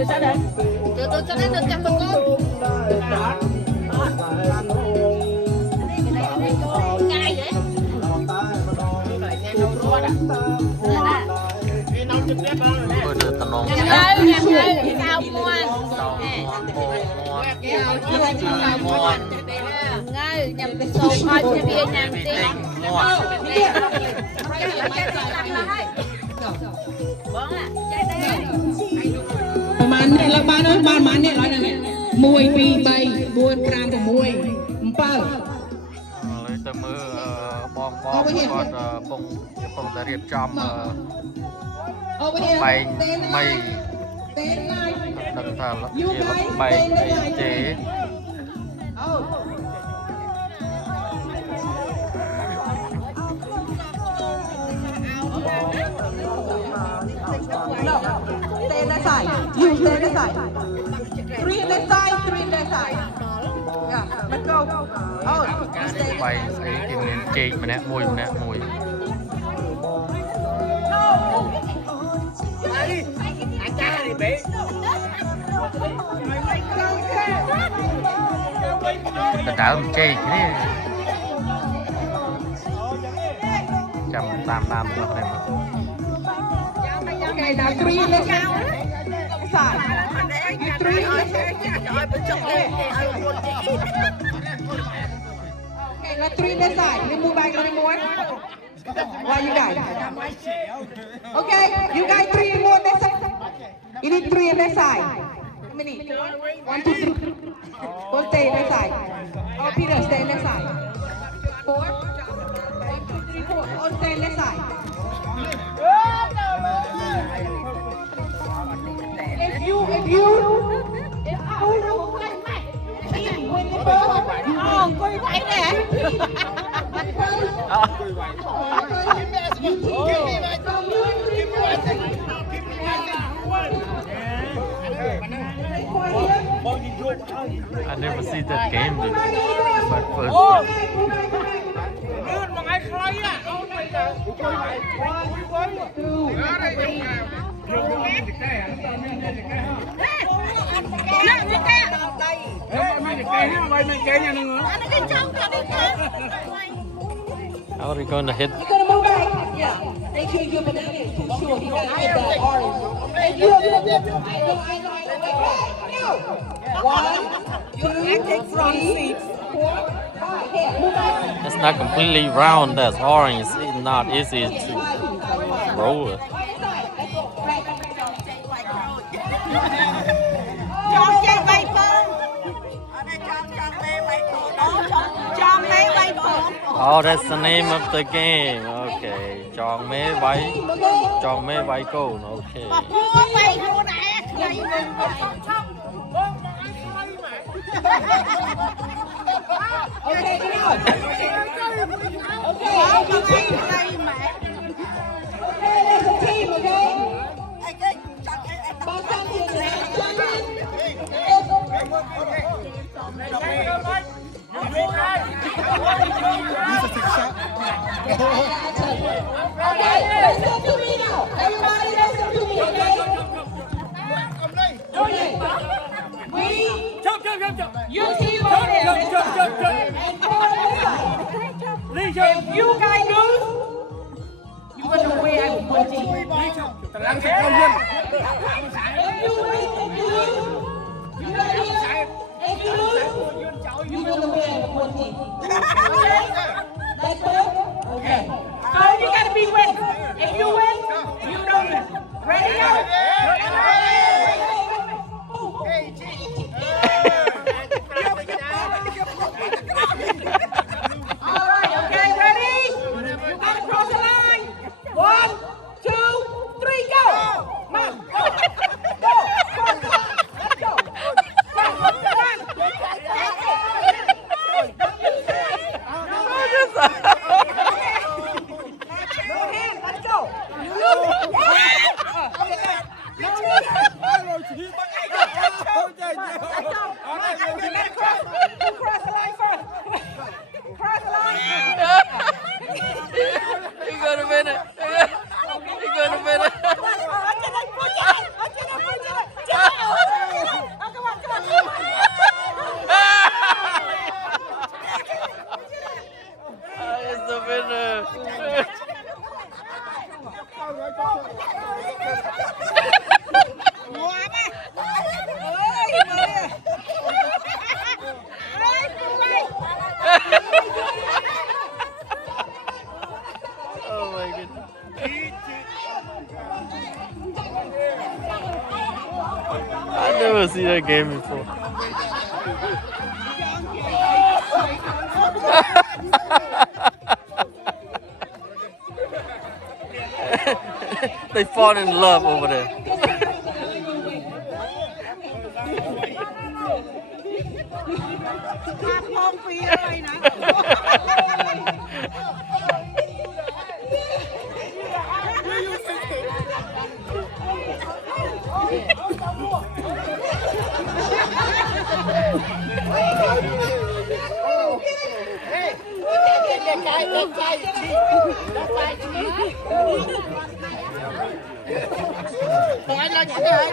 rồi sao đây tôi cho nên được chặt con ngay vậy Bữa đưa tao nông nhầm ơi sao muôn ngay nhầm cái sâu coi cho bia nhầm đi bạn này là bạn ơi bạn này nói này mùi pi bay buôn trang của mùi bao lấy tao mưa bom còn bông ta riệp trong bay mây đừng thầm lắm chỉ là bay chế Stay left side. You stay left side. 3 left side, 3 left side. Yeah, let's go. Oh, you stay left bay side. ấy thì mình chế mà nè mùi anh cha này bị ta trả ông chế thế trăm tam năm rồi này mà Okay, now 3 left side. 3 left side. Okay, now 3 left side. You move back a little more. Why you guys? Okay, you guys 3 more left side. You need 3 left side. How many? 1, 2, 3. Go stay left side. Oh, Peter, stay left side. 4. 1, 2, 3, 4. All stay left side. If you coi vậy nè. I never see that game but first mà ai khơi á how are you going to hit You're gonna move back. Yeah. Make sure your banana is too short. You gotta hit that orange. And you No. 1, 2, 3, 4, 5. Here, move back. it's not completely round that's orange it's not easy to roll it cho chơi bay phơm ở đây cho mê bay phơm đó cho mê bay phơm oh that's the name of the game okay chọn mé váy cồn okay mà mua bay luôn nè bay luôn Okay, get out. Okay, mà it's a team. bay mẹ Okay, there's a team, okay? Bounce down to your left. Okay, listen to me now. Everybody listen to me, okay? Okay. You team over there. And 4 left side. If you guys lose, you gonna wear one team. If you win, you gonna wear one team. Okay? That's good? Okay. So you gotta be win. If you win, you don't win. Ready, go? All right, okay, ready? You gotta cross the line. 1, 2, 3, go! Come on, go! Go! Cross the line! Oh my goodness. I never seen that game before. They fall in love over there. มองฟรีเลยนะ Nói là những cái